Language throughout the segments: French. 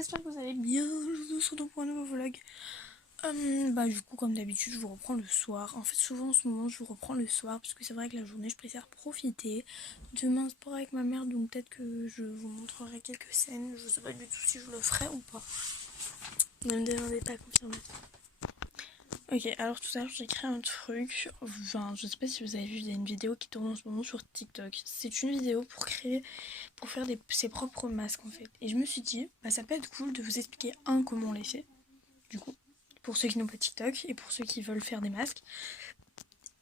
j'espère que vous allez bien. Je vous retrouve pour un nouveau vlog. Du coup, comme d'habitude, je vous reprends le soir. En fait, souvent en ce moment, je vous reprends le soir parce que c'est vrai que la journée, je préfère profiter. Demain, sport avec ma mère, donc peut-être que je vous montrerai quelques scènes. Je sais pas du tout si je le ferai ou pas. Ne me demandez pas confirmation. Ok, alors tout à l'heure j'ai créé un truc, je sais pas si vous avez vu, il y a une vidéo qui tourne en ce moment sur TikTok. C'est une vidéo pour faire ses propres masques en fait. Et je me suis dit, ça peut être cool de vous expliquer comment on les fait, du coup, pour ceux qui n'ont pas TikTok et pour ceux qui veulent faire des masques.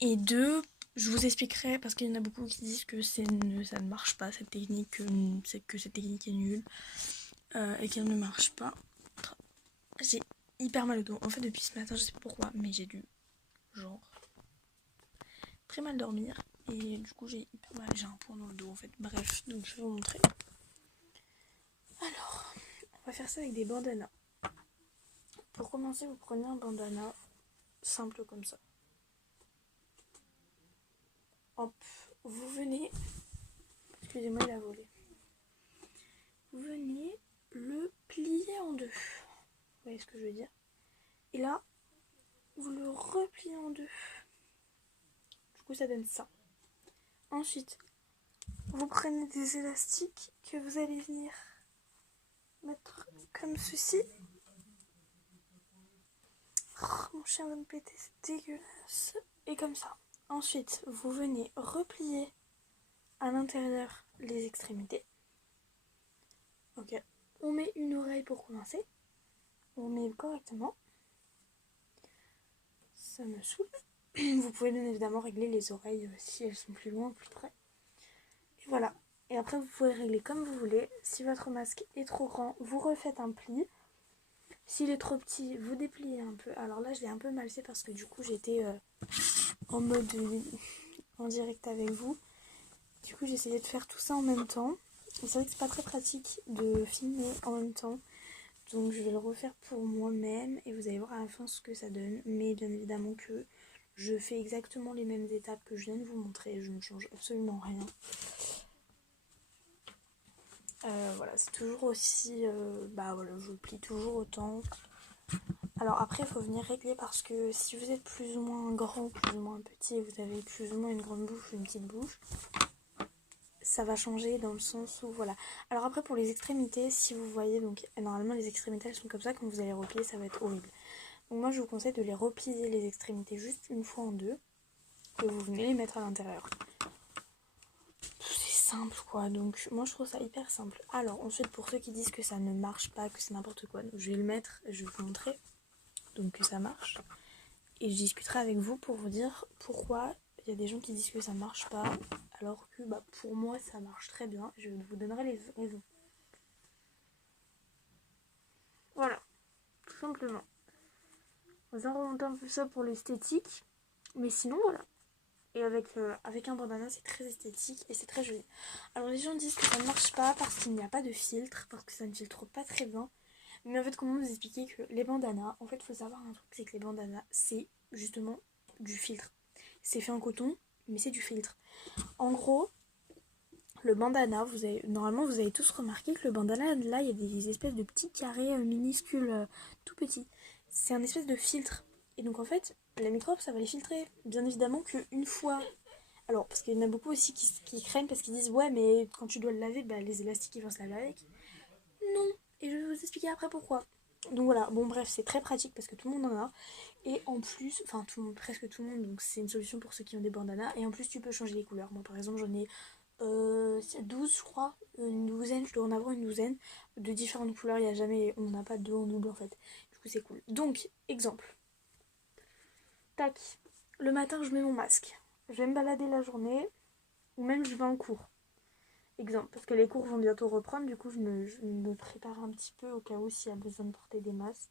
Et deux, je vous expliquerai, parce qu'il y en a beaucoup qui disent que ça ne marche pas cette technique, que cette technique est nulle et qu'elle ne marche pas. J'ai hyper mal au dos. En fait, depuis ce matin, je sais pas pourquoi, mais j'ai dû très mal dormir et du coup j'ai hyper mal, j'ai un point dans le dos en fait. Bref, donc je vais vous montrer. Alors, on va faire ça avec des bandanas. Pour commencer, vous prenez un bandana simple comme ça. Hop, vous venez, excusez-moi, il a volé. Vous venez le plier en deux. Vous voyez ce que je veux dire? Et là, vous le repliez en deux. Du coup, ça donne ça. Ensuite, vous prenez des élastiques que vous allez venir mettre comme ceci. Oh, mon chien va me péter, c'est dégueulasse. Et comme ça. Ensuite, vous venez replier à l'intérieur les extrémités. Ok. On met une oreille pour commencer. On met correctement. Ça me saoule. Vous pouvez bien évidemment régler les oreilles si elles sont plus loin ou plus près. Et voilà. Et après, vous pouvez régler comme vous voulez. Si votre masque est trop grand, vous refaites un pli. S'il est trop petit, vous dépliez un peu. Alors là, je l'ai un peu mal fait parce que du coup, j'étais en mode en direct avec vous. Du coup, j'ai essayé de faire tout ça en même temps. Et c'est vrai que c'est pas très pratique de filmer en même temps. Donc, je vais le refaire pour moi-même et vous allez voir à la fin ce que ça donne. Mais bien évidemment que je fais exactement les mêmes étapes que je viens de vous montrer. Je ne change absolument rien. Voilà, c'est toujours aussi... je plie toujours autant. Alors après, il faut venir régler parce que si vous êtes plus ou moins grand ou plus ou moins petit et vous avez plus ou moins une grande bouche ou une petite bouche, ça va changer dans le sens où, voilà. Alors après, pour les extrémités, si vous voyez, donc normalement les extrémités elles sont comme ça, quand vous allez replier, ça va être horrible. Donc moi, je vous conseille de les replier les extrémités juste une fois en deux et vous venez les mettre à l'intérieur. C'est simple quoi, donc moi je trouve ça hyper simple. Alors ensuite, pour ceux qui disent que ça ne marche pas, que c'est n'importe quoi, donc je vais le mettre, je vais vous montrer donc que ça marche. Et je discuterai avec vous pour vous dire pourquoi il y a des gens qui disent que ça marche pas, alors que pour moi ça marche très bien. Je vous donnerai les raisons. Voilà, tout simplement. On va remonter un peu ça pour l'esthétique, mais sinon voilà. Et avec un bandana, c'est très esthétique et c'est très joli. Alors les gens disent que ça ne marche pas parce qu'il n'y a pas de filtre, parce que ça ne filtre pas très bien. Mais en fait, comment vous expliquer que les bandanas, en fait, il faut savoir un truc, c'est que les bandanas, c'est justement du filtre. C'est fait en coton, mais c'est du filtre. En gros, le bandana, normalement, vous avez tous remarqué que le bandana, là, il y a des espèces de petits carrés minuscules, tout petits. C'est un espèce de filtre. Et donc, en fait, les microbes, ça va les filtrer. Bien évidemment qu'une fois... Alors, parce qu'il y en a beaucoup aussi qui craignent parce qu'ils disent « Ouais, mais quand tu dois le laver, les élastiques, ils vont se laver avec. » Non. Et je vais vous expliquer après pourquoi. Donc voilà, bon bref, c'est très pratique parce que tout le monde en a. Et en plus, enfin presque tout le monde, donc c'est une solution pour ceux qui ont des bandanas. Et en plus, tu peux changer les couleurs. Moi, par exemple, j'en ai 12, je crois, une douzaine, je dois en avoir une douzaine de différentes couleurs. Il y a jamais, on n'a pas deux en double en fait. Du coup, c'est cool. Donc, exemple. Tac. Le matin, je mets mon masque. Je vais me balader la journée, ou même je vais en cours. Exemple, parce que les cours vont bientôt reprendre, du coup je me prépare un petit peu au cas où s'il y a besoin de porter des masques.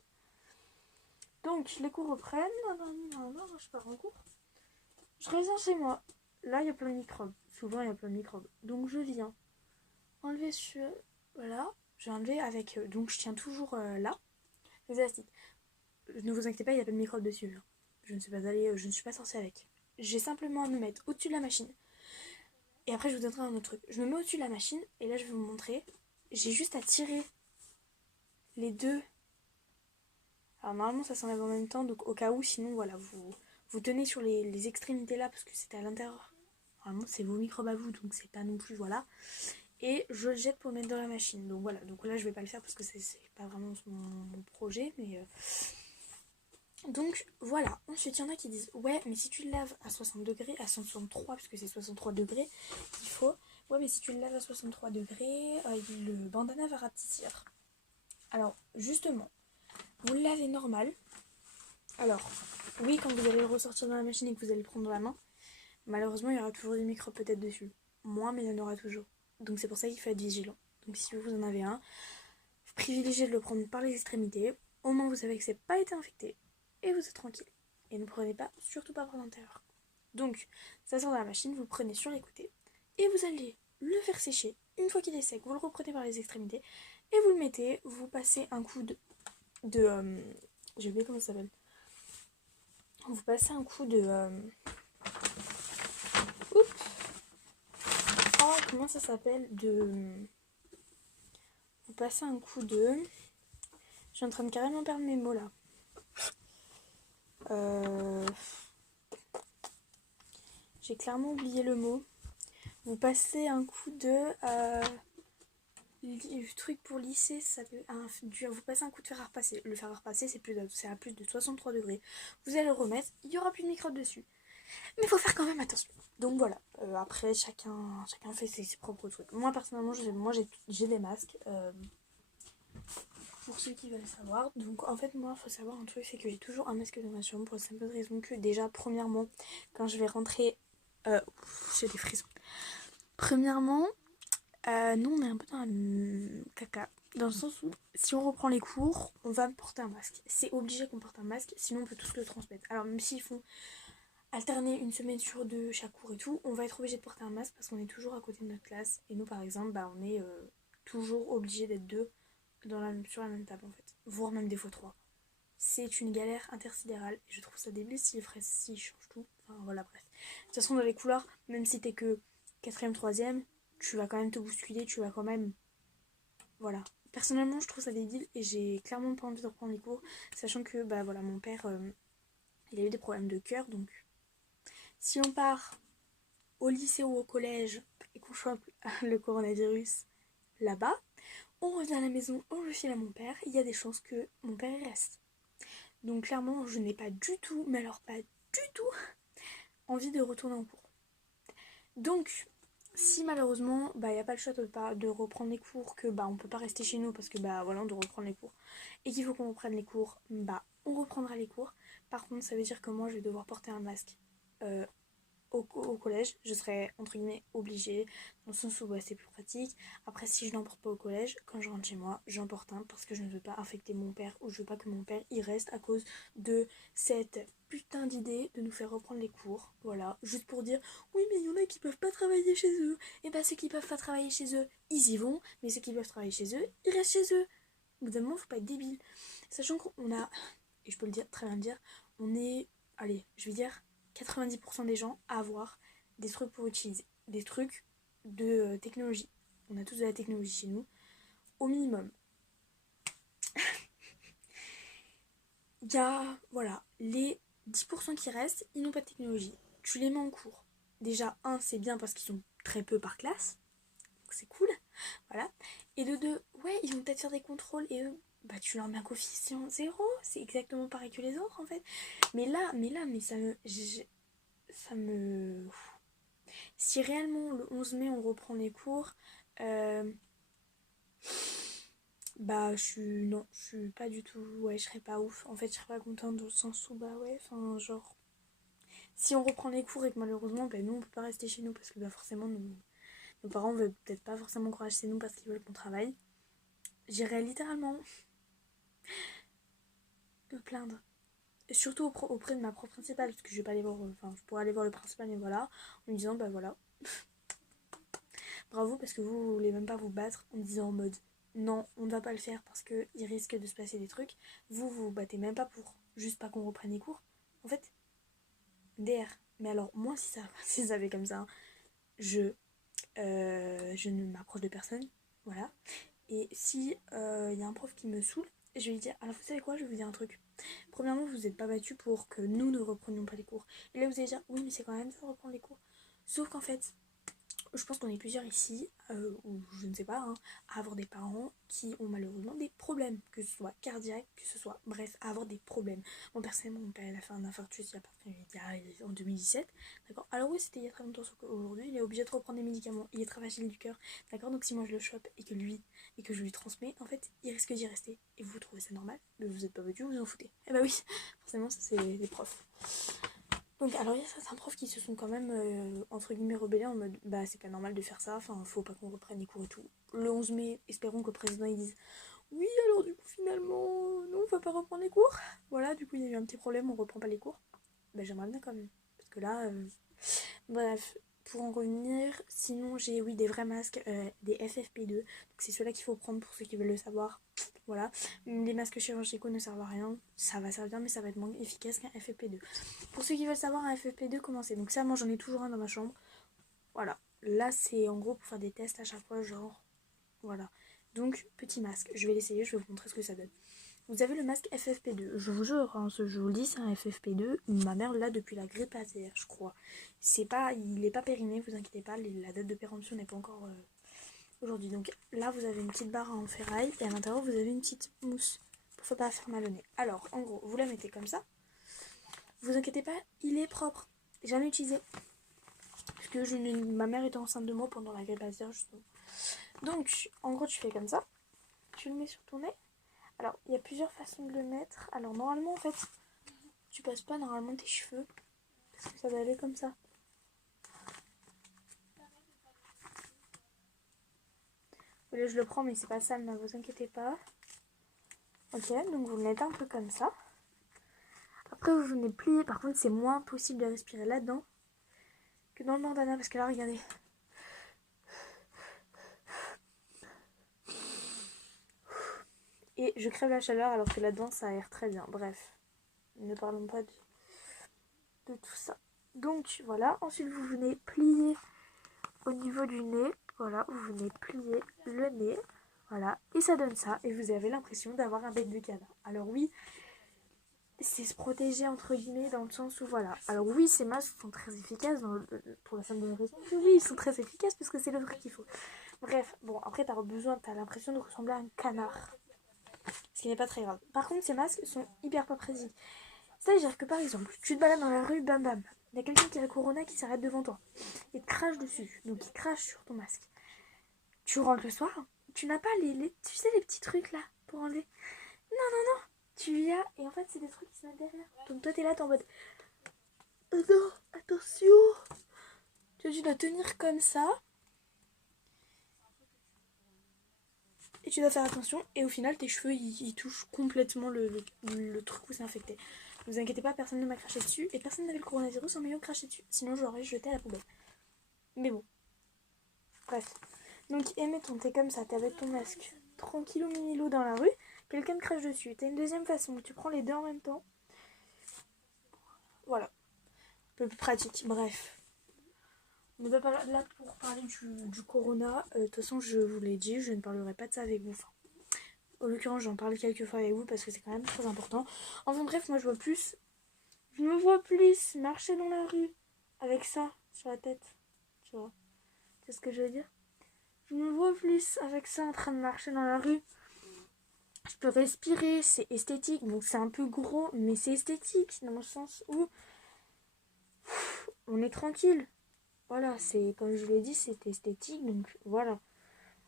Donc les cours reprennent, je pars en cours. Je reviens chez moi. Là il y a plein de microbes. Souvent il y a plein de microbes. Donc je viens enlever voilà. J'ai enlevé avec. Donc je tiens toujours là. Les élastiques. Ne vous inquiétez pas, il n'y a pas de microbes dessus. Hein. Je ne suis pas allée, je ne suis pas sortie avec. J'ai simplement à me mettre au-dessus de la machine. Et après, je vous donnerai un autre truc. Je me mets au-dessus de la machine et là, je vais vous montrer. J'ai juste à tirer les deux. Alors normalement ça s'enlève en même temps, donc au cas où, sinon voilà, vous tenez sur les extrémités là parce que c'était à l'intérieur. Normalement c'est vos microbes à vous, donc c'est pas non plus, voilà. Et je le jette pour le mettre dans la machine. Donc voilà, donc là je vais pas le faire parce que c'est pas vraiment mon projet, mais... Donc voilà, ensuite il y en a qui disent ouais mais si tu le laves à 60 degrés, à 163 parce que c'est 63 degrés qu'il faut, ouais mais si tu le laves à 63 degrés, le bandana va rapetir. Alors justement, vous le lavez normal. Alors oui, quand vous allez le ressortir dans la machine et que vous allez le prendre dans la main, malheureusement il y aura toujours des microbes peut-être dessus. Moins, mais il y en aura toujours. Donc c'est pour ça qu'il faut être vigilant. Donc si vous en avez un, privilégiez de le prendre par les extrémités. Au moins vous savez que c'est pas été infecté. Et vous êtes tranquille. Et ne prenez pas, surtout pas par l'intérieur. Donc, ça sort dans la machine, vous le prenez sur les côtés. Et vous allez le faire sécher. Une fois qu'il est sec, vous le reprenez par les extrémités. Et vous le mettez, vous passez un coup de j'ai oublié comment ça s'appelle. Vous passez un coup de... Oh, comment ça s'appelle Vous passez un coup de... Je suis en train de carrément perdre mes mots là. J'ai clairement oublié le mot. Vous passez un coup de... le truc pour lisser, ça s'appelle vous passez un coup de fer à repasser. Le fer à repasser, c'est à plus de 63 degrés. Vous allez le remettre, il n'y aura plus de microbes dessus. Mais il faut faire quand même attention. Donc voilà, après chacun fait ses propres trucs. Moi personnellement, j'ai des masques. Pour ceux qui veulent savoir. Donc en fait moi il faut savoir un truc, c'est que j'ai toujours un masque dans ma chambre pour la simple raison que déjà premièrement quand je vais rentrer j'ai des frissons. Premièrement nous on est un peu dans la caca. Dans le sens où si on reprend les cours, on va porter un masque. C'est obligé qu'on porte un masque, sinon on peut tous le transmettre. Alors même s'ils font alterner une semaine sur deux chaque cours et tout, on va être obligé de porter un masque parce qu'on est toujours à côté de notre classe. Et nous par exemple, on est toujours obligé d'être deux sur la même table en fait. Voire même des fois trois. C'est une galère intersidérale et je trouve ça débile s'ils changent tout. Enfin voilà, bref. De toute façon dans les couloirs, même si t'es que 4ème, 3ème, tu vas quand même te bousculer, tu vas quand même... Voilà. Personnellement, je trouve ça débile et j'ai clairement pas envie de reprendre les cours, sachant que, voilà, mon père, il a eu des problèmes de cœur, donc si on part au lycée ou au collège et qu'on chope le coronavirus là-bas, on revient à la maison, on le file à mon père, il y a des chances que mon père y reste. Donc clairement, je n'ai pas du tout, mais alors pas du tout, envie de retourner en cours. Donc, si malheureusement, il n'y a pas le choix de reprendre les cours, que on peut pas rester chez nous parce que voilà, on doit reprendre les cours, et qu'il faut qu'on reprenne les cours, on reprendra les cours. Par contre, ça veut dire que moi, je vais devoir porter un masque au collège. Je serai entre guillemets obligée, dans le sens où c'est plus pratique. Après, si je n'en porte pas au collège, quand je rentre chez moi, j'en porte un parce que je ne veux pas infecter mon père, ou je veux pas que mon père y reste à cause de cette putain d'idée de nous faire reprendre les cours. Voilà, juste pour dire oui mais il y en a qui peuvent pas travailler chez eux. Et ceux qui peuvent pas travailler chez eux, ils y vont, mais ceux qui peuvent travailler chez eux, ils restent chez eux. Au bout d'un moment, faut pas être débile. Sachant qu'on a, et je peux le dire, très bien le dire, on est, allez, je vais dire 90% des gens à avoir des trucs pour utiliser, des trucs de technologie. On a tous de la technologie chez nous, au minimum. Il y a, voilà, les 10% qui restent, ils n'ont pas de technologie. Tu les mets en cours. Déjà, c'est bien parce qu'ils sont très peu par classe, donc c'est cool, voilà. Et de deux, ouais, ils vont peut-être faire des contrôles et eux, tu leur mets un coefficient 0, c'est exactement pareil que les autres en fait. Mais ça me... Si réellement le 11 mai on reprend les cours, je suis pas du tout, je serais pas ouf. En fait, je serais pas contente dans le sens où, genre, si on reprend les cours et que malheureusement, nous on peut pas rester chez nous parce que forcément nos parents veulent peut-être pas forcément qu'on reste chez nous parce qu'ils veulent qu'on travaille. J'irais littéralement me plaindre. Et surtout auprès de ma prof principale, parce que je vais pas aller voir, je pourrais aller voir le principal, mais voilà, en lui disant, voilà. Bravo parce que vous voulez même pas vous battre en disant en mode non, on ne va pas le faire parce qu'il risque de se passer des trucs. Vous battez même pas pour juste pas qu'on reprenne les cours. En fait, DR. Mais alors, moi, si ça fait comme ça, je ne m'approche de personne. Voilà. Et si y a un prof qui me saoule, je vais lui dire, alors vous savez quoi, je vais vous dire un truc. Premièrement, vous n'êtes pas battus pour que nous ne reprenions pas les cours. Et là, vous allez dire, oui, mais c'est quand même ça de reprendre les cours. Sauf qu'en fait, je pense qu'on est plusieurs ici, ou je ne sais pas, hein, à avoir des parents qui ont malheureusement des problèmes, que ce soit cardiaque, que ce soit, bref, à avoir des problèmes. Moi personnellement, mon père il a fait un infarctus en 2017, d'accord. Alors oui, c'était il y a très longtemps, sauf qu'aujourd'hui, il est obligé de reprendre des médicaments, il est très fragile du cœur, d'accord. Donc si moi je le chope et que je lui transmets, en fait, il risque d'y rester. Et vous trouvez ça normal? Mais vous êtes pas battu, vous en foutez. Eh bah oui, forcément, ça c'est les profs. Donc alors il y a certains profs qui se sont quand même entre guillemets rebellés en mode bah c'est pas normal de faire ça, enfin faut pas qu'on reprenne les cours et tout. Le 11 mai, espérons que le président il dise oui alors du coup finalement non on va pas reprendre les cours. Voilà du coup il y a eu un petit problème, on reprend pas les cours. Bah j'aimerais bien quand même. Parce que là bref, pour en revenir, sinon j'ai oui des vrais masques, des FFP2. Donc c'est ceux-là qu'il faut prendre pour ceux qui veulent le savoir. Voilà, les masques chirurgicaux ne servent à rien, ça va servir mais ça va être moins efficace qu'un FFP2. Pour ceux qui veulent savoir un FFP2 comment c'est, donc ça moi j'en ai toujours un dans ma chambre. Voilà, là c'est en gros pour faire des tests à chaque fois genre, voilà. Donc petit masque, je vais l'essayer, je vais vous montrer ce que ça donne. Vous avez le masque FFP2, je vous jure, hein, je vous le dis c'est un FFP2, ma mère l'a depuis la grippe aviaire je crois. Il est pas périmé, vous inquiétez pas, la date de péremption n'est pas encore aujourd'hui. Donc là vous avez une petite barre en ferraille et à l'intérieur vous avez une petite mousse pour pas faire mal au nez. Alors en gros vous la mettez comme ça, vous inquiétez pas, il est propre, jamais utilisé. Parce que ma mère était enceinte de moi pendant la grippe aviaire justement. Donc en gros tu fais comme ça, tu le mets sur ton nez. Alors il y a plusieurs façons de le mettre. Alors normalement en fait tu passes pas normalement tes cheveux parce que ça va aller comme ça. Là je le prends mais c'est pas sale, ne vous inquiétez pas. Ok, donc vous le mettez un peu comme ça. Après vous venez plier, par contre c'est moins possible de respirer là-dedans que dans le bandana parce que là regardez. Et je crève la chaleur alors que là-dedans ça aère très bien. Bref, ne parlons pas de tout ça. Donc voilà, ensuite vous venez plier au niveau du nez. Voilà, vous venez plier le nez. Voilà, et ça donne ça. Et vous avez l'impression d'avoir un bec de canard. Alors oui, c'est se protéger entre guillemets dans le sens où voilà. Alors oui, ces masques sont très efficaces pour la simple bonne raison que oui, ils sont très efficaces parce que c'est le truc qu'il faut. Bref, bon après t'as l'impression de ressembler à un canard. Ce qui n'est pas très grave. Par contre, ces masques sont hyper pas précis. C'est-à-dire que par exemple, tu te balades dans la rue, bam bam. Il y a quelqu'un qui a le corona qui s'arrête devant toi. Il te crache dessus. Donc il crache sur ton masque. Tu rentres le soir, tu n'as pas tu sais les petits trucs là pour enlever. Non, non, non. Tu y as. Et en fait, c'est des trucs qui se mettent derrière. Donc toi, t'es là, t'es en mode. Oh non, attention. Tu dois tenir comme ça. Et tu dois faire attention. Et au final, tes cheveux, ils touchent complètement le truc où c'est infecté. Ne vous inquiétez pas, personne ne m'a craché dessus. Et personne n'avait le coronavirus en m'ayant craché dessus. Sinon, je l'aurais jeté à la poubelle. Mais bon. Bref. Donc, admettons, t'es comme ça, t'es avec ton masque. Tranquillou minilou dans la rue. Quelqu'un te crache dessus. T'as une deuxième façon. Tu prends les deux en même temps. Voilà. Un peu plus pratique. Bref. On n'est pas là pour parler du corona. De toute façon, je vous l'ai dit, je ne parlerai pas de ça avec vous. Enfin, en l'occurrence, j'en parle quelques fois avec vous parce que c'est quand même très important. Enfin bref, moi je me vois plus marcher dans la rue avec ça sur la tête. Tu vois, c'est ce que je veux dire. Je me vois plus avec ça en train de marcher dans la rue. Je peux respirer, c'est esthétique. Donc c'est un peu gros, mais c'est esthétique dans le sens où on est tranquille. Voilà, c'est comme je l'ai dit, c'est esthétique, donc voilà.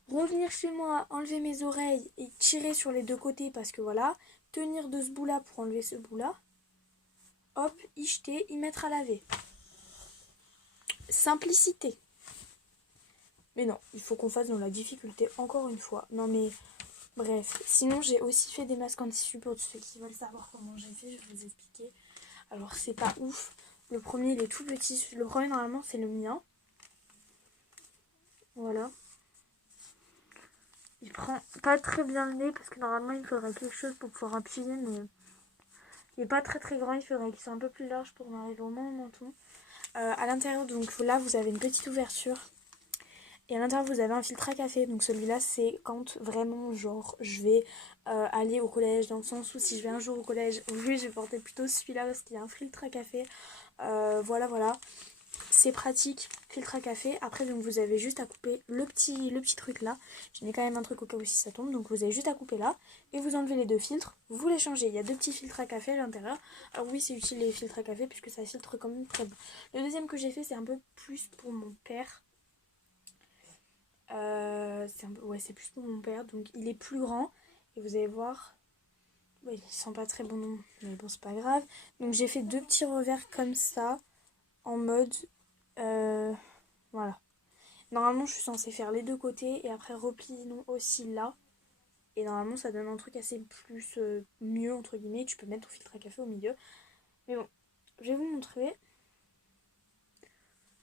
Revenir chez moi, enlever mes oreilles et tirer sur les deux côtés parce que voilà, tenir de ce bout-là pour enlever ce bout-là, hop, y jeter, y mettre à laver. Simplicité. Mais non, il faut qu'on fasse dans la difficulté encore une fois. Non mais, bref. Sinon, j'ai aussi fait des masques en tissu pour ceux qui veulent savoir comment j'ai fait, je vais vous expliquer. Alors, c'est pas ouf. Le premier, il est tout petit. Le premier, normalement, c'est le mien. Voilà. Il prend pas très bien le nez parce que normalement, il faudrait quelque chose pour pouvoir appuyer, mais il est pas très très grand. Il faudrait qu'il soit un peu plus large pour m'arriver au moins au menton. À l'intérieur, donc là, vous avez une petite ouverture. Et à l'intérieur, vous avez un filtre à café. Donc celui-là, c'est quand vraiment, genre, je vais aller au collège. Dans le sens où si je vais un jour au collège, oui, je vais porter plutôt celui-là parce qu'il y a un filtre à café. Voilà, voilà. C'est pratique, filtre à café. Après, donc, vous avez juste à couper le petit truc là. Je mets quand même un truc au cas où si ça tombe. Donc vous avez juste à couper là. Et vous enlevez les deux filtres. Vous les changez. Il y a deux petits filtres à café à l'intérieur. Alors oui, c'est utile les filtres à café puisque ça filtre quand même très bien. Le deuxième que j'ai fait, c'est un peu plus pour mon père. C'est plus pour mon père. Donc il est plus grand. Et vous allez voir... Ouais, il sent pas très bon non. Mais bon, c'est pas grave. Donc j'ai fait deux petits revers comme ça. En mode... voilà. Normalement, je suis censée faire les deux côtés et après replier aussi là. Et normalement, ça donne un truc assez plus mieux, entre guillemets. Tu peux mettre ton filtre à café au milieu. Mais bon, je vais vous montrer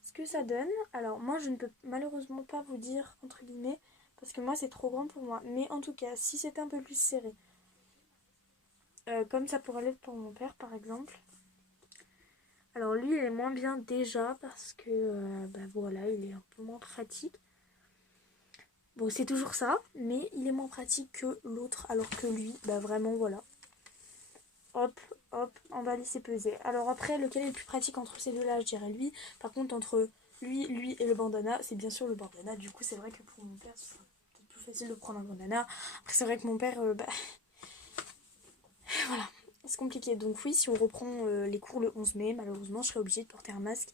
ce que ça donne. Alors, moi, je ne peux malheureusement pas vous dire, entre guillemets, parce que moi, c'est trop grand pour moi. Mais en tout cas, si c'était un peu plus serré, comme ça pourrait l'être pour mon père, par exemple. Alors, lui, il est moins bien déjà parce que, voilà, il est un peu moins pratique. Bon, c'est toujours ça, mais il est moins pratique que l'autre, alors que lui, vraiment, voilà. Hop, hop, emballé, c'est pesé. Alors après, lequel est le plus pratique entre ces deux-là, je dirais lui. Par contre, entre lui et le bandana, c'est bien sûr le bandana. Du coup, c'est vrai que pour mon père, ce sera peut-être plus facile de prendre un bandana. Après, c'est vrai que mon père, voilà, c'est compliqué. Donc oui, si on reprend les cours le 11 mai, malheureusement, je serai obligée de porter un masque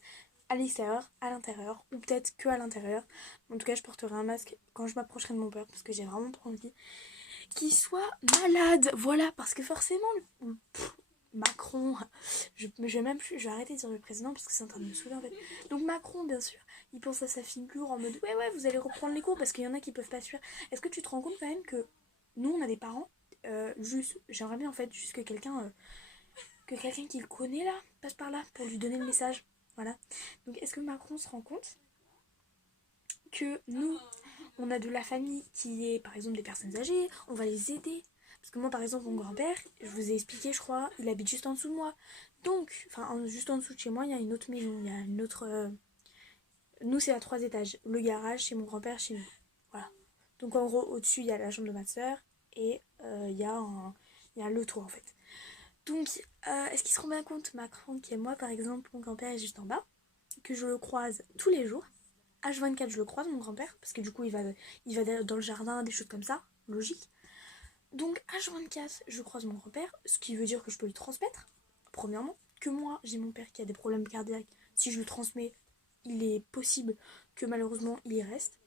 à l'extérieur, à l'intérieur, ou peut-être que à l'intérieur. En tout cas, je porterai un masque quand je m'approcherai de mon père, parce que j'ai vraiment pas envie qu'il soit malade. Voilà, parce que forcément, Macron, je vais même plus, je vais arrêter de dire le président parce que c'est en train de me saouler en fait. Donc Macron, bien sûr, il pense à sa figure en mode ouais, vous allez reprendre les cours parce qu'il y en a qui peuvent pas suivre. Est-ce que tu te rends compte quand même que nous, on a des parents, juste, j'aimerais bien en fait juste que quelqu'un qui le connaît là passe par là pour lui donner le message. Voilà. Donc est-ce que Macron se rend compte que nous, on a de la famille qui est par exemple des personnes âgées, on va les aider. Parce que moi par exemple mon grand-père, je vous ai expliqué je crois, il habite juste en dessous de moi. Donc, juste en dessous de chez moi, il y a une autre maison, il y a une autre... Nous c'est à 3 étages, le garage chez mon grand-père, chez nous. Voilà. Donc en gros au-dessus il y a la chambre de ma soeur et il y a le toit en fait. Donc est-ce qu'il se rend bien compte Macron qui est moi par exemple, mon grand-père est juste en bas, que je le croise tous les jours. H24 je le croise mon grand-père parce que du coup il va dans le jardin, des choses comme ça, logique. Donc H24 je croise mon grand-père, ce qui veut dire que je peux lui transmettre, premièrement, que moi j'ai mon père qui a des problèmes cardiaques, si je le transmets, il est possible que malheureusement il y reste,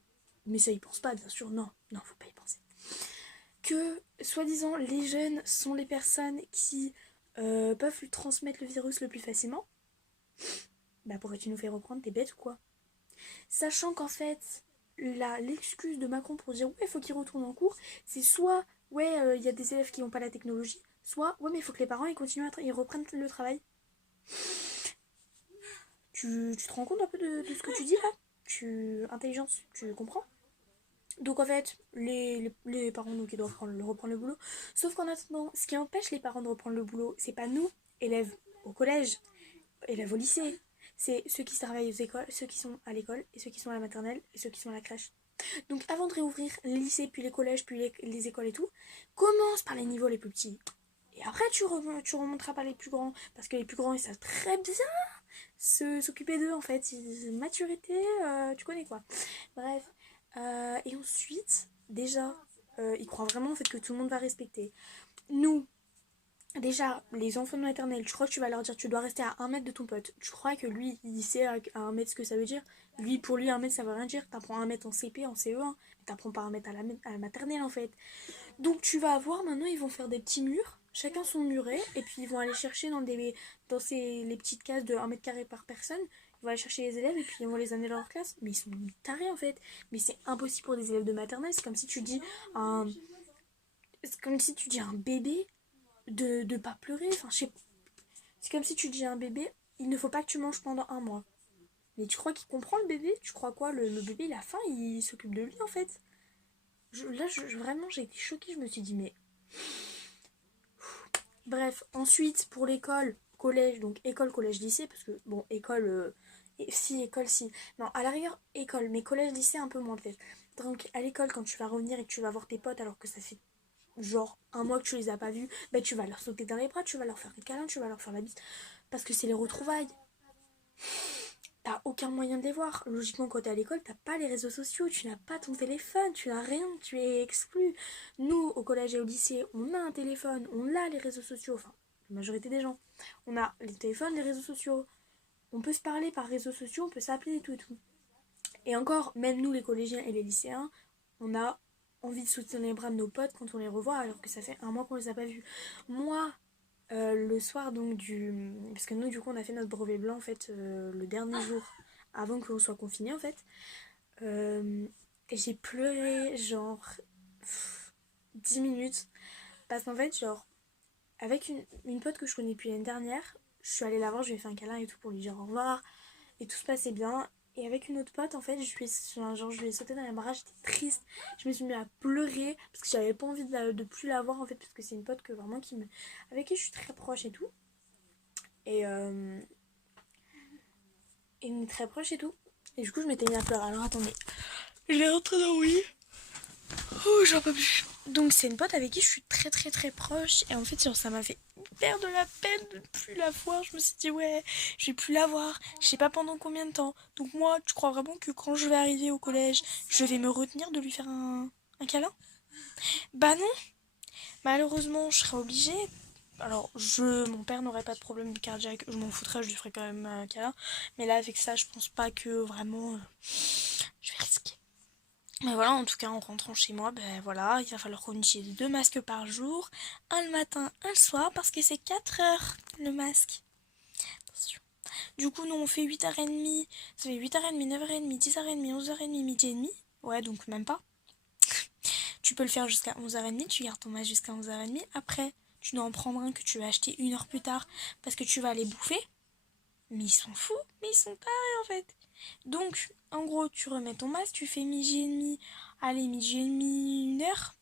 mais ça y pense pas bien sûr, non, faut pas y penser. Que soi-disant les jeunes sont les personnes qui peuvent lui transmettre le virus le plus facilement, pourquoi tu nous fais reprendre, t'es bête ou quoi? Sachant qu'en fait, l'excuse de Macron pour dire ouais, il faut qu'il retourne en cours, c'est soit ouais, il y a des élèves qui n'ont pas la technologie, soit ouais, mais il faut que les parents ils continuent ils reprennent le travail. Tu te rends compte un peu de ce que tu dis là? Intelligence, tu comprends? Donc en fait, les parents donc, ils doivent reprendre le boulot. Sauf qu'en attendant, ce qui empêche les parents de reprendre le boulot, c'est pas nous, élèves au collège, élèves au lycée. C'est ceux qui travaillent aux écoles, ceux qui sont à l'école, et ceux qui sont à la maternelle, et ceux qui sont à la crèche. Donc avant de réouvrir les lycées, puis les collèges, puis les écoles et tout, commence par les niveaux les plus petits. Et après tu remonteras par les plus grands. Parce que les plus grands, ils savent très bien s'occuper d'eux en fait. Maturité, tu connais quoi. Bref. Et ensuite, déjà, ils croient vraiment en fait que tout le monde va respecter. Nous, déjà, les enfants de maternelle, tu crois que tu vas leur dire tu dois rester à 1 mètre de ton pote. Tu crois que lui, il sait à 1 mètre ce que ça veut dire. Lui, pour lui, 1 mètre, ça veut rien dire. T'apprends 1 mètre en CP, en CE1. Mais t'apprends pas 1 mètre à la maternelle, en fait. Donc, tu vas avoir, maintenant, ils vont faire des petits murs. Chacun son muret. Et puis, ils vont aller chercher dans les petites cases de 1 mètre carré par personne. Ils vont aller chercher les élèves et puis ils vont les amener dans leur classe. Mais ils sont tarés, en fait. Mais c'est impossible pour des élèves de maternelle. C'est comme si tu dis un bébé de pas pleurer. Enfin, je sais. C'est comme si tu dis à un bébé, il ne faut pas que tu manges pendant 1 mois. Mais tu crois qu'il comprend le bébé? Tu crois quoi? Le bébé, il a faim, il s'occupe de lui en fait. Vraiment, j'ai été choquée. Je me suis dit, mais. Bref, ensuite, pour l'école, collège, donc école, collège, lycée, parce que, bon, école, Et si, école, si. Non, à la rigueur, école, mais collège, lycée, un peu moins peut-être. Donc, à l'école, quand tu vas revenir et que tu vas voir tes potes alors que ça fait genre un mois que tu les as pas vus, bah tu vas leur sauter dans les bras, tu vas leur faire un câlin, tu vas leur faire la bise. Parce que c'est les retrouvailles. T'as aucun moyen de les voir. Logiquement, quand t'es à l'école, t'as pas les réseaux sociaux, tu n'as pas ton téléphone, tu n'as rien, tu es exclu. Nous, au collège et au lycée, on a un téléphone, on a les réseaux sociaux, enfin, la majorité des gens. On a les téléphones, les réseaux sociaux. On peut se parler par réseaux sociaux, on peut s'appeler et tout et tout. Et encore, même nous, les collégiens et les lycéens, on a envie de soutenir les bras de nos potes quand on les revoit, alors que ça fait un mois qu'on les a pas vus. Moi, le soir donc du... Parce que nous, du coup, on a fait notre brevet blanc, en fait, le dernier jour, avant qu'on soit confinés, en fait. Et j'ai pleuré, genre, 10 minutes. Parce qu'en fait, genre, avec une pote que je connais depuis l'année dernière, je suis allée la voir, je lui ai fait un câlin et tout pour lui dire au revoir. Et tout se passait bien. Et avec une autre pote, en fait, je lui ai sauté dans les bras, j'étais triste. Je me suis mis à pleurer parce que j'avais pas envie de plus la voir, en fait, parce que c'est une pote que vraiment avec qui je suis très proche et tout. Et, et on est très proche et tout. Et du coup, je m'étais mis à pleurer. Alors attendez, je vais rentrer dans oui. Oh, j'en peux plus. Donc c'est une pote avec qui je suis très très très proche. Et en fait, genre, ça m'a fait hyper de la peine de ne plus la voir. Je me suis dit, ouais, je vais plus la voir. Je sais pas pendant combien de temps. Donc moi, tu crois vraiment que quand je vais arriver au collège, je vais me retenir de lui faire un câlin? Bah non. Malheureusement, je serai obligée. Alors, mon père n'aurait pas de problème cardiaque. Je m'en foutrais, je lui ferais quand même un câlin. Mais là, avec ça, je pense pas que vraiment je vais risquer. Mais voilà, en tout cas, en rentrant chez moi, ben voilà, il va falloir qu'on utilise 2 masques par jour, un le matin, un le soir, parce que c'est 4 heures le masque. Attention. Du coup, nous on fait 8h30, ça fait 8h30, 9h30, 10h30, 11h30, midi et demi. Ouais, donc même pas. Tu peux le faire jusqu'à 11h30, tu gardes ton masque jusqu'à 11h30. Après, tu dois en prendre un que tu vas acheter 1 heure plus tard parce que tu vas aller bouffer. Mais ils sont fous, mais ils sont tarés en fait. Donc, en gros, tu remets ton masque, tu fais midi et demi, allez, midi et demi, 1 heure.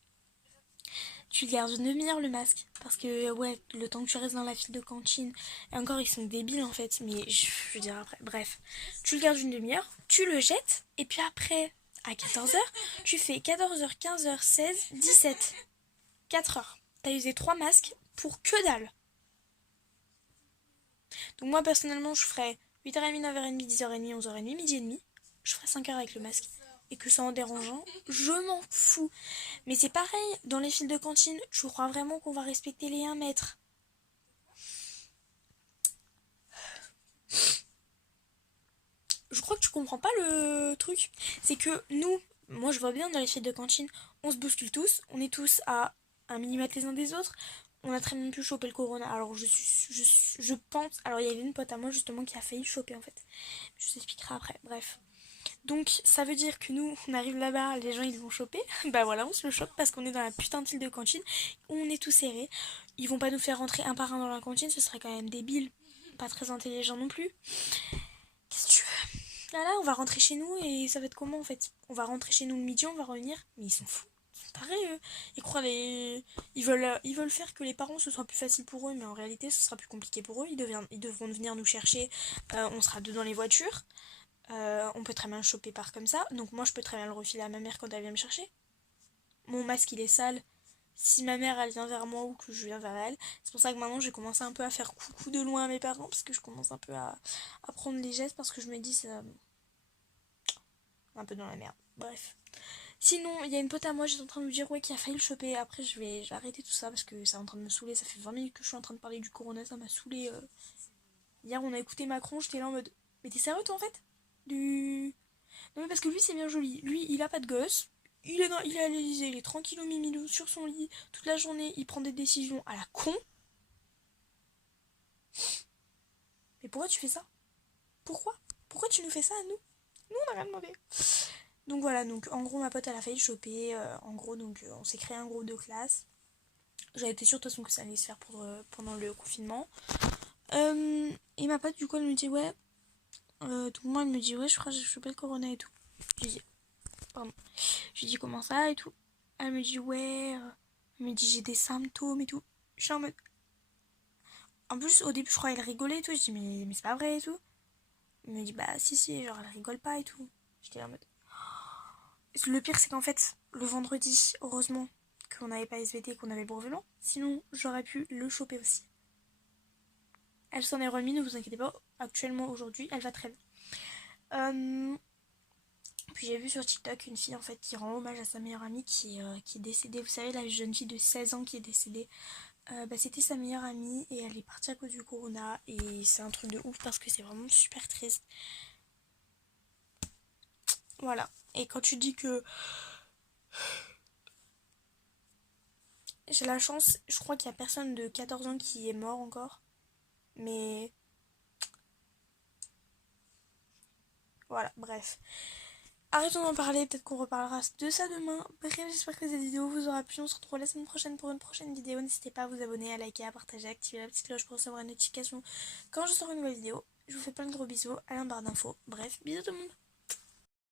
Tu le gardes une demi-heure le masque. Parce que, ouais, le temps que tu restes dans la file de cantine. Et encore, ils sont débiles en fait. Mais je veux dire après. Bref. Tu le gardes une demi-heure. Tu le jettes. Et puis après, à 14h, tu fais 14h, 15h, 16, 17. 4 heures. T'as usé 3 masques pour que dalle. Donc moi, personnellement, je ferais 8h30, 9h30, 10h30, 11h30, midi et demi. Je ferais 5 heures avec le masque. Et que ça en dérangeant, je m'en fous. Mais c'est pareil, dans les files de cantine, tu crois vraiment qu'on va respecter les 1 mètre? Je crois que tu comprends pas le truc. C'est que nous, moi je vois bien dans les files de cantine, on se bouscule tous, on est tous à 1 millimètre les uns des autres. On a très bien pu choper le corona. Alors je pense. Alors il y avait une pote à moi justement qui a failli le choper en fait. Je vous expliquerai après. Bref. Donc ça veut dire que nous, on arrive là-bas, les gens ils vont choper. Bah voilà, on se le chope parce qu'on est dans la putain de file de cantine. On est tous serrés. Ils vont pas nous faire rentrer un par un dans la cantine, ce serait quand même débile. Pas très intelligent non plus. Qu'est-ce que tu veux? Là là, on va rentrer chez nous et ça va être comment en fait? On va rentrer chez nous le midi, on va revenir. Mais ils sont fous. Ils sont tarés eux. Ils croient les. Ils veulent faire que les parents ce soit plus facile pour eux, mais en réalité ce sera plus compliqué pour eux. Ils devront venir nous chercher. On sera deux dans les voitures. On peut très bien le choper par comme ça. Donc moi je peux très bien le refiler à ma mère quand elle vient me chercher. Mon masque il est sale. Si ma mère elle vient vers moi ou que je viens vers elle. C'est pour ça que maintenant j'ai commencé un peu à faire coucou de loin à mes parents. Parce que je commence un peu à prendre les gestes. Parce que je me dis ça. Un peu dans la merde. Bref. Sinon, il y a une pote à moi, j'étais en train de me dire ouais qui a failli le choper. Après je vais arrêter tout ça parce que c'est en train de me saouler. Ça fait 20 minutes que je suis en train de parler du corona, ça m'a saoulé. Hier on a écouté Macron, j'étais là en mode. Mais t'es sérieux toi en fait? Non mais parce que lui c'est bien joli. Lui il a pas de gosse. Il est à l'Elysée, il est tranquille au mimilou sur son lit toute la journée, il prend des décisions à la con. Mais pourquoi tu fais ça? Pourquoi? Pourquoi tu nous fais ça à nous? Nous on a rien demandé. Donc voilà, donc en gros ma pote elle a failli le choper. En gros donc on s'est créé un groupe de classe. J'avais été sûre de toute façon que ça allait se faire pendant le confinement. Et ma pote du coup elle me dit ouais. Donc moi elle me dit ouais je crois que j'ai chopé le corona et tout. Je dis pardon. Je lui dis comment ça et tout. Elle me dit ouais. Elle me dit j'ai des symptômes et tout. Je suis en mode. En plus au début je crois qu'elle rigolait et tout. Je dis mais c'est pas vrai et tout. Il me dit bah si, genre elle rigole pas et tout. J'étais là en mode. Le pire c'est qu'en fait, le vendredi, heureusement qu'on n'avait pas SVT et qu'on avait le brevet blanc, sinon j'aurais pu le choper aussi. Elle s'en est remise, ne vous inquiétez pas, actuellement aujourd'hui elle va très bien. Puis j'ai vu sur TikTok une fille en fait qui rend hommage à sa meilleure amie qui est décédée. Vous savez, la jeune fille de 16 ans qui est décédée. C'était sa meilleure amie et elle est partie à cause du corona. Et c'est un truc de ouf parce que c'est vraiment super triste. Voilà. Et quand tu dis que j'ai la chance, je crois qu'il y a personne de 14 ans qui est mort encore. Mais voilà, bref. Arrêtons d'en parler, peut-être qu'on reparlera de ça demain. Bref, j'espère que cette vidéo vous aura plu. On se retrouve la semaine prochaine pour une prochaine vidéo. N'hésitez pas à vous abonner, à liker, à partager, à activer la petite cloche pour recevoir une notification quand je sors une nouvelle vidéo. Je vous fais plein de gros bisous à la barre d'infos. Bref, bisous tout le monde.